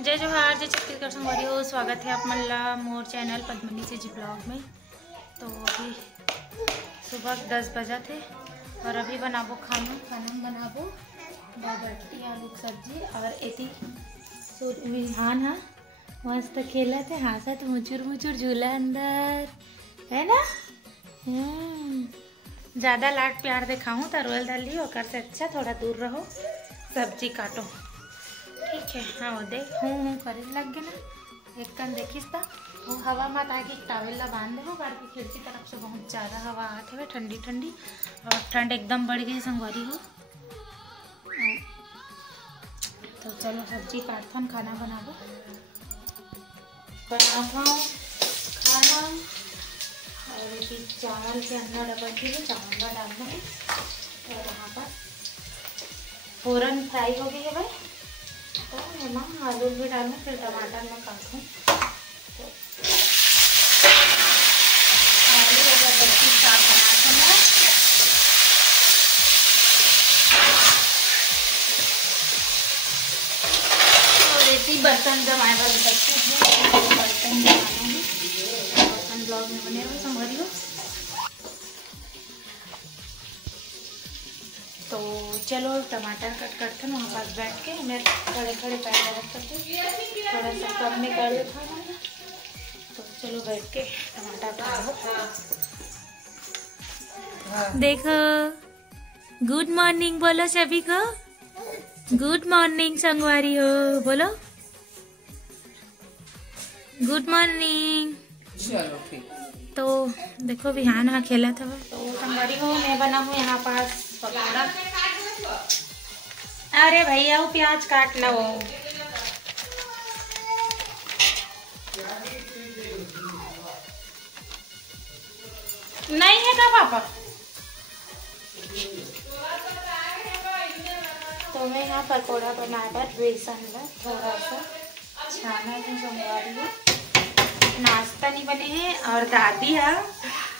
जय जोहार, जय छत्तीसगढ़ संगवारी। स्वागत है आप मल्ला मोर चैनल पद्मनी से जी ब्लॉग में। तो अभी सुबह 10 बजा थे और अभी बनाबो खाना बनाबो बाटी आलू की सब्जी। और एती विहान हा मस्त खेला थे, हाँसा तो मुचुर मुचुर झूला अंदर है ना। ज़्यादा लाड प्यार दिखाऊँ तो रोल डाली और से अच्छा थोड़ा दूर रहो, सब्जी काटो ठीक है। हाँ वो देख हूँ करे लग गए ना। एक कन देखिस ता वो हवा मत आके टावल ला बांध दे बाहर की खिड़की तरफ से बहुत ज़्यादा हवा आते हुए ठंडी ठंडी, और ठंड एकदम बढ़ गई संगवारी हो। तो चलो सब्जी काटथन, खाना बनाबो खाना। और ये चावल के अंदर डबल के चावल डालना है। और यहाँ पर फ़ौरन फ्राई हो गई है भाई, तो मैं आलू भी डालूँ फिर टमाटर में काटूँ। तो आलू अगर बच्ची साफ बनाते हैं और ऐसी बर्तन जमाए वाले बच्चे हैं, बर्तन जमाना है। बर्तन ब्लॉग में बने रहो संभाली हो। तो चलो टमाटर कट करते हैं वहाँ पास बैठ के, मैं खड़े खड़े पैर रख करते थोड़ा सा कम में कर था। तो चलो बैठ के टमाटर काटो। देखो गुड मॉर्निंग बोलो सभी को, गुड मॉर्निंग संगवारी हो बोलो, गुड मॉर्निंग। चलो ठीक। तो देखो बिहान हाँ खेला था तो संगवारी हो। मैं बना हूँ यहाँ पास पकौड़ा। अरे भैया वो प्याज काट लो। नहीं है क्या पापा? तो मैं यहाँ पकौड़ा बनाकर बेसन में थोड़ा सा छाना है संगवारी हो। नाश्ता नहीं बने हैं और दादी है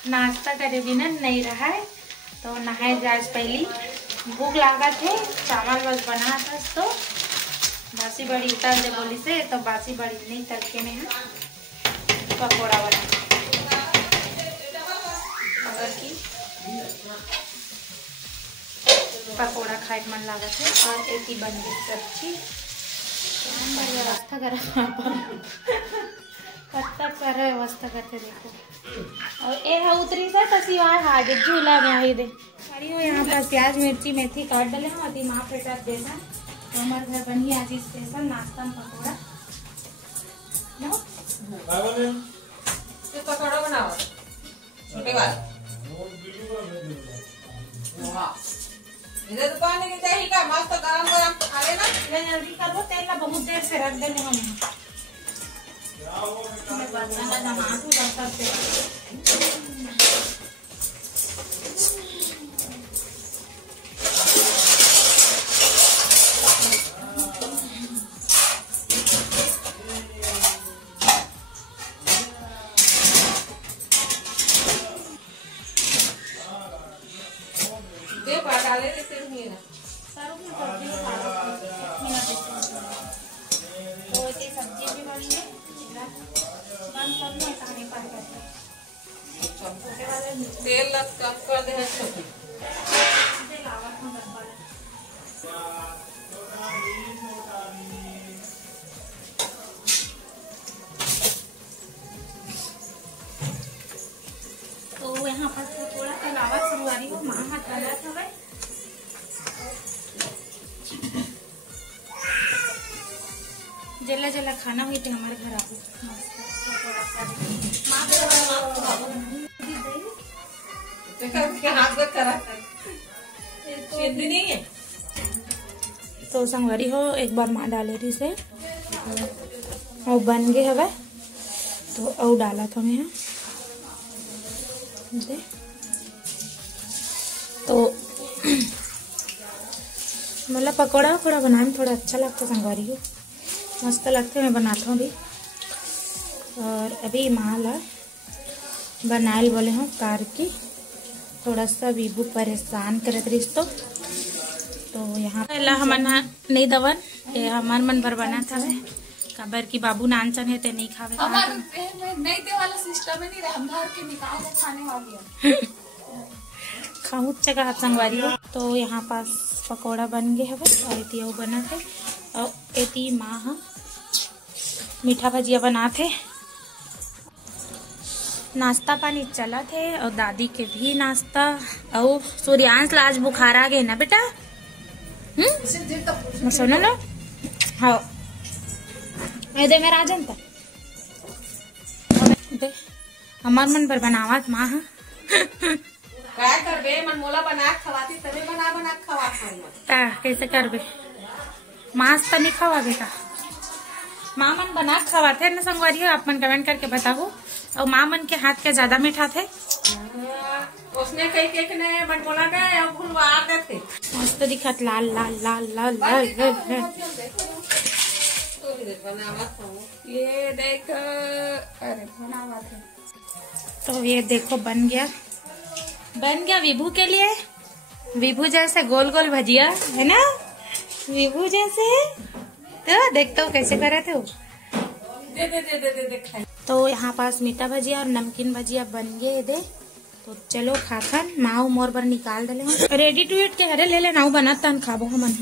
नाश्ता करे बिना नहीं रहा है, तो नहाए जाए पहली भूख लगा थे। चावल बस बना था तो बासी बड़ी उतर दे बोली से, तो बासी बड़ी नहीं तड़के में है पकौड़ा बना अगर की पकौड़ा खाए मन लगा थे। और एक ही बन गई सब्जी। व्यवस्था करा कत्ता सारा व्यवस्था करते देखो। और ए है उतरी सा तसी आगे झूला में आई दे सारी हो। यहाँ पर प्याज मिर्ची मेथी काट डाले हम अति माँ पेटा देना। तो हमारे घर बनी आज स्पेशल नाश्ता में पकौड़ा पकौड़ा बनाओ छोटे वाला। इधर दुकान के चाहिए का मस्त गरम गरम खा लेना। ले जल्दी कर दो, तेल ला बहुत देर से रख देने हम बर्तन ला जमा तू बर्तन से। सब्जी भी बनी है तेल लग कर दे छोटी। तो यहाँ पर थोड़ा अलावा संगवारी हो माँ हाथ बना था। जला जला खाना हुई थे हमारे घर आके तो संगवारी हो एक बार माँ डाले रही से और बन गए हवे। तो और डाला था मैं यहाँ तो मतलब पकौड़ा थोड़ा बनाने में थोड़ा अच्छा लगता संगवारी हो, मस्त लगते मैं बनाता हूँ भी। और अभी माँ ला बनाए बोले हूँ कार की थोड़ा सा बीबू परेशान करत रही। तो यहाँ हमन नहीं दवन ये हमार मन भर बना था काबर की बाबू नानचन है ते नहीं खावे हमार नहीं ते वाला सिस्टम नहीं रहा, हम घर के निकाल के खाने वाली है। खाऊं जगह संगवारी हो। तो यहाँ पास पकौड़ा बन गए हवे और एती अउ बना थे और एती माँ हा मीठा भजिया बना थे। नाश्ता पानी चला थे और दादी के भी नाश्ता। और सूर्यांश लाज बुखार आ गए ना बेटा। सुनो ना, हाँ दे मेरा आजन था दे हमार मन पर बनावत माँ हा। क्या करबे मन मोला बना के खवाती तबे बना के खवात ता कैसे करबे मांस तो नहीं खवाबे का। माँ मन बना के खवाते ना संगवारी, आप मन कमेंट करके बताओ। और माँ मन के हाथ के ज्यादा मीठा थे। उसने कई के ने मन बोला गए और भूलवा देते मस्त दिखत लाल लाल लाल लाल लाल ये देख, अरे बनावा थे। तो ये देखो बन गया विभू के लिए। विभू जैसे गोल गोल भजिया है ना, विभू जैसे। तो देखते हो कैसे करे थे वो। दे दे दे दे दे खाई। तो यहाँ पास मीठा भजिया और नमकीन भजिया बन गए दे। तो चलो खाखन माँ मोर बर निकाल दे रेडी टू ईट के हरे ले ले नाऊ बना तन खाबो हमन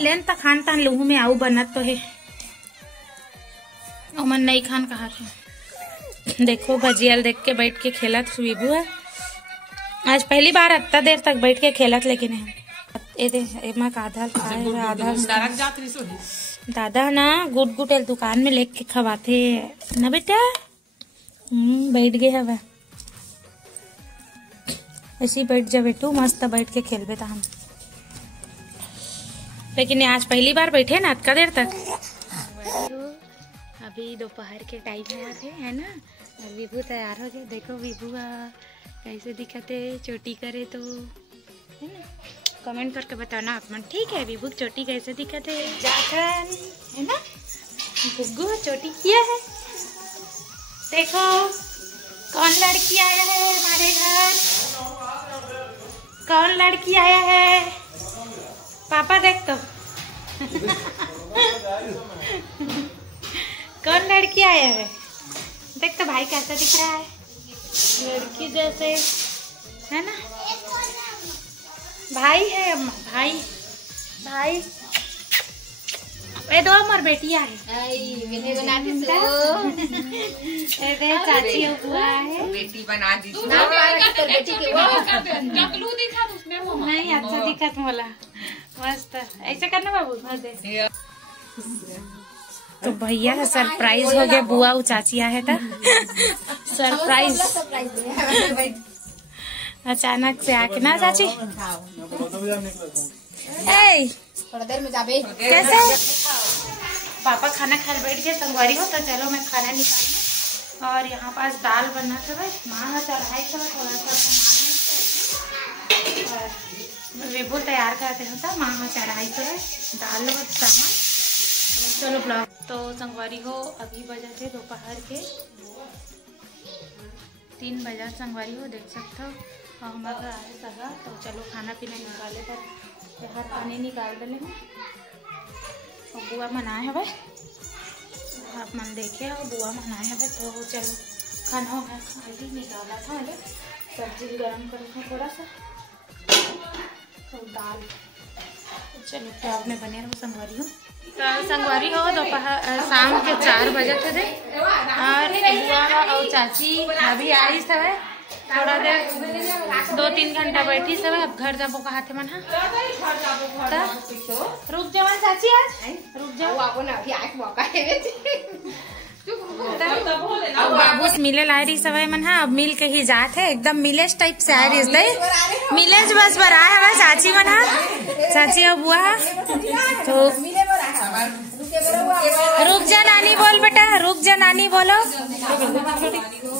लेन त खान तान लूहू में आऊ बनत तो है मन नहीं खान कहा थे। देखो भजिया देख के बैठ के खेलत विभू है। आज पहली बार इतना देर तक बैठ के खेलत, लेकिन है आधा खाए आधा दादा ना गुट गुट दुकान में लेके खवाते ना बेटा। बैठ गए हवा ऐसी बैठ जा बेटू, मस्त बैठ के खेलबे था हम। लेकिन आज पहली बार बैठे ना इतना देर तक। अभी दोपहर के टाइम है ना, और विभू तैयार हो गए। देखो विभू कैसे दिखते चोटी करे तो है ना, कमेंट करके बताना आप मन। ठीक है विभू चोटी कैसे दिखते जाखन है ना। गुग्गू चोटी किया है। देखो कौन लड़की आया है हमारे घर, कौन लड़की आया है पापा देख तो। कौन लड़की आया है देख तो भाई कैसा दिख रहा है, लड़की जैसे है ना। भाई है अम्मा, भाई भाई ए दो अमर बेटिया है। चाची हुआ है बेटी बना दी नहीं अच्छा दिखत मोला मस्त। ऐसे करना बाबू तो भैया का सरप्राइज हो गया। बुआ वो चाची आए था सरप्राइज अचानक से आके ना चाची। थोड़ा देर में जाबे कैसे पापा खाना खाने बैठ गए संगवारी हो। तो चलो मैं खाना निकालूं। और यहाँ पास दाल बना था भाई, माँ चढ़ाई था थोड़ा सा सामान। विभू तैयार करते होता माँ चढ़ाई तो दाल और सामान। चलो ब्लॉग तो संगवारी हो अभी बजे थे दोपहर के 3 बजे संगवारी हो देख सकते हो। और हमारे घर आए सगा तो चलो खाना पीना निकाले पर यहाँ पानी निकाल दे और बुआ मनाए है भाई, आप मन देखे और बुआ मनाए है। तो चलो खाना वाना खाली निकाला था अरे सब्जी गरम कर थोड़ा सा तो दाल। चलो ब्लॉग में बने रहो संगवारी हो। तो संगवारी हो दोपहर शाम के 4 बजे थे और बुआ और चाची अभी आई सब थोड़ा देर 2-3 घंटा बैठी सब। अब घर जाबो कहा थे मन रुक जाओ चाची आज रुक जाओ। बाबू मिले ला रही सब मन अब मिल के ही जाते एकदम मिलेज टाइप से आ रही है मिलेज बस बर आए है चाची मन चाची और बुआ। तो रुक जा नानी बोल बेटा, रुक जा नानी बोलो।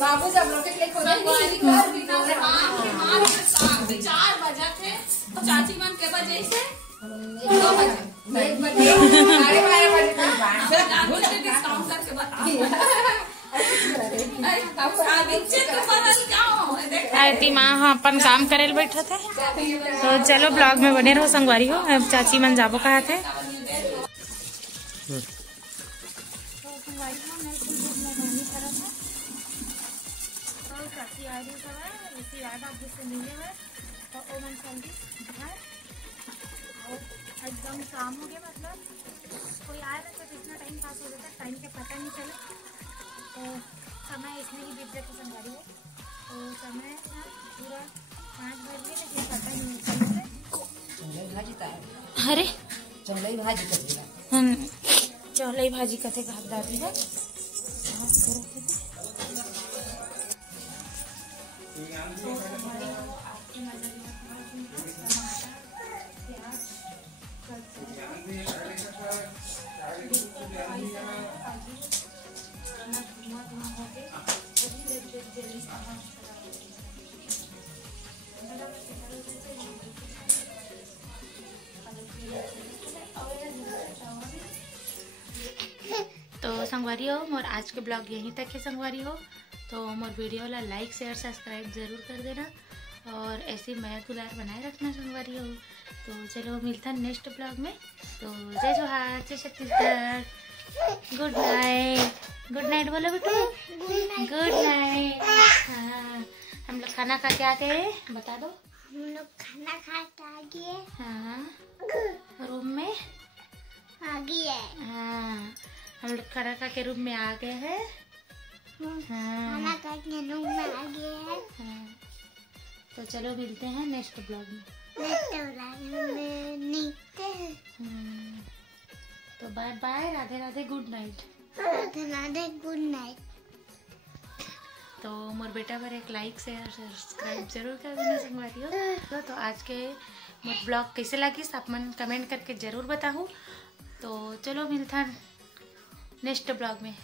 बाबू जब रोटी ले खोले 4 बजे थे तो चाची मन के बजे से 2 बजे डिस्काउंट करके बता माँ अपन काम करे बैठे थे। तो चलो ब्लॉग में बने रहो संगवारी हो। अब चाची मन जाबो कहा थे तो संगवारी को मैं कुछ मेहमानी तरफ है और चाची आ रही सब है इसी याद आप जिससे मिले हुए तो ओ मन जल्दी है और एकदम शाम हो गया मतलब कोई आए तो इतना टाइम पास हो जाता है टाइम का पता नहीं चला तो समय इसमें ही बीत जाता संगवारी है तो समय पूरा 5 बज गए लेकिन पता नहीं चला। अरे चौलाई भाजी कर दिया चौलाई भाजी कथे घात दादी है तो संगवारी हो मोर आज के ब्लॉग यहीं तक है संगवारी हो तो मोर वीडियो ला लाइक शेयर सब्सक्राइब जरूर कर देना और ऐसे माया दुलार बनाए रखना संगवारी हो। तो चलो मिलता नेक्स्ट ब्लॉग में। तो जय जोहार जय छत्तीसगढ़ गुड नाइट बोलो बेटू गुड नाइट। हाँ हम लोग खाना खा के आ गए बता दो हम लोग खाना खा के आ गए। हाँ रूम में आ गए। हाँ हम लोग खाना खा के रूम में आ गए हैं। खाना खा के रूम में आ गए हैं। हाँ तो चलो मिलते हैं नेक्स्ट ब्लॉग में। तो bye bye Radhe Radhe good night. Radhe Radhe good night. तो मोर बेटा पर एक लाइक शेयर सब्सक्राइब जरूर कर देना संगवारी हो। तो आज के मोर ब्लॉग कैसे लगी आप मन कमेंट करके जरूर बताऊँ। तो चलो मिलता नेक्स्ट ब्लॉग में।